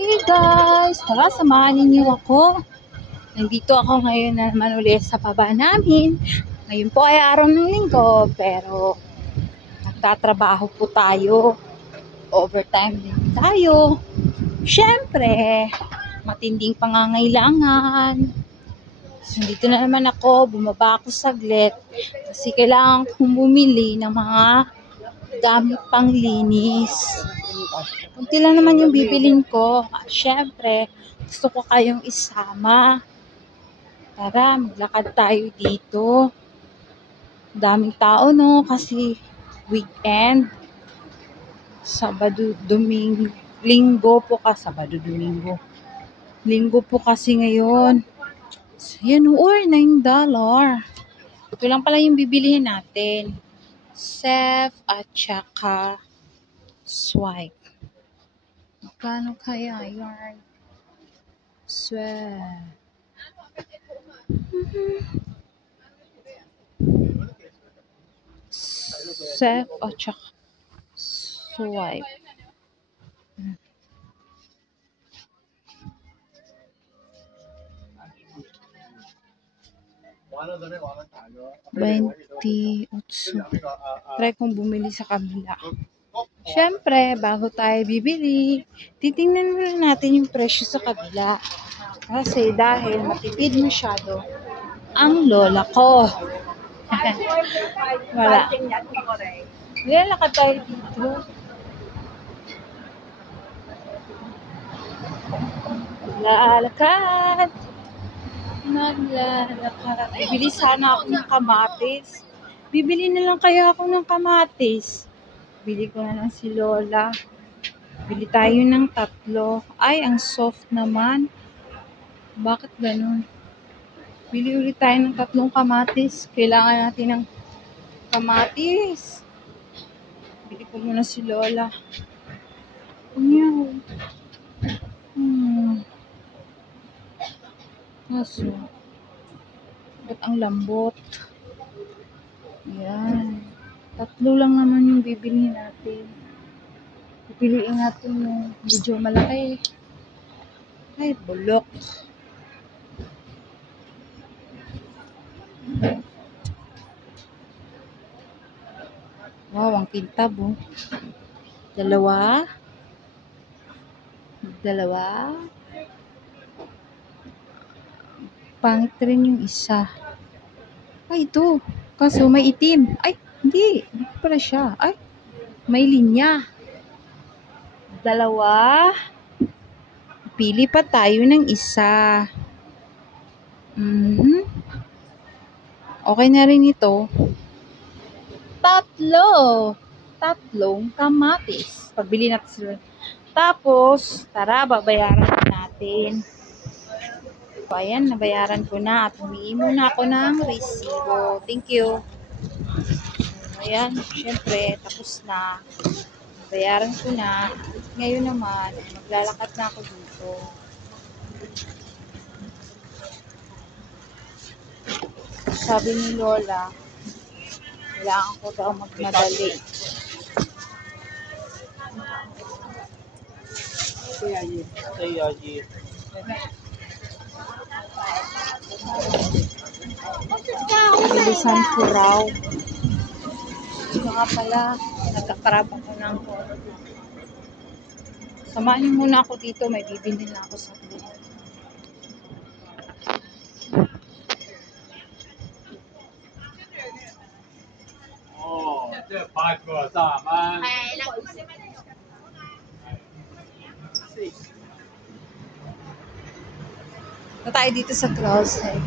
Hey guys! Tara, samahan ninyo ako. Nandito ako ngayon na naman ulit sa baba namin. Ngayon po ay araw ng linggo, pero nagtatrabaho po tayo. Overtime din tayo. Siyempre, matinding pangangailangan. So, dito na naman ako, bumaba ako saglit. Kasi kailangan kong bumili ng mga gamit panglinis. Kunti lang naman yung bibilin ko. Siyempre, gusto ko kayong isama. Tara, maglakad tayo dito. Daming tao, no? Kasi weekend. Sabado, Domingo. Linggo po ka. Sabado, Domingo. Linggo po kasi ngayon. So, yan, $9. Ito lang pala yung bibilihin natin. Sef at saka swipe. Magkano kaya yarn? Swipe. Sef at saka swipe. 28. Try kong bumili sa kabila. Siyempre, bago tayo bibili, titingnan muna natin yung presyo sa kabila. Kasi dahil matipid masyado ang lola ko. Wala. Lalakad tayo dito. Lalakad. Naglalakad. Bibili sana ako ng kamatis. Bibili na lang kaya ako ng kamatis. Bili ko na lang si Lola. Bili tayo ng 3. Ay, ang soft naman. Bakit ganun? Bili ulit tayo ng 3 kamatis. Kailangan natin ng kamatis. Bili ko muna si Lola. Ano? Kaso, ba't ang lambot? Yan. 3 lang naman yung bibili natin. Pipiliin natin yung medyo malaki. Ay, bulok. Wow, ang kintab, oh. 2. Pangit rin yung isa. Ay, ito. Kaso may itim. Ay, hindi. Hindi pala siya. Ay, may linya. 2. Pili pa tayo ng isa. Okay na rin ito. 3 kamatis. Pagbili natin sila. Tapos, tara, babayaran natin. So, ayan, nabayaran ko na at humingi muna ako ng resibo. Thank you. Ayan, syempre, tapos na. Bayaran ko na. Ngayon naman, maglalakad na ako dito. Sabi ni Lola, kailangan ko daw magmadali. Bilisan ko raw. Baka pala, nagkakarap ako ng samahan niyo muna ako dito, may bibili na ako sa buhay. Na tayo dito sa closet.